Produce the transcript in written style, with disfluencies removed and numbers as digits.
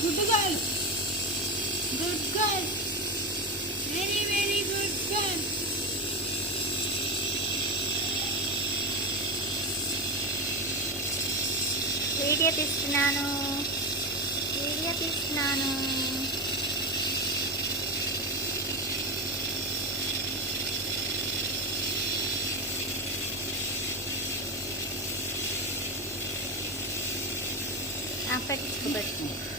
Good girl, good girl, very very good girl. Video తీస్తున్నాను, వీడియో తీస్తున్నాను. పెట్టించుకో.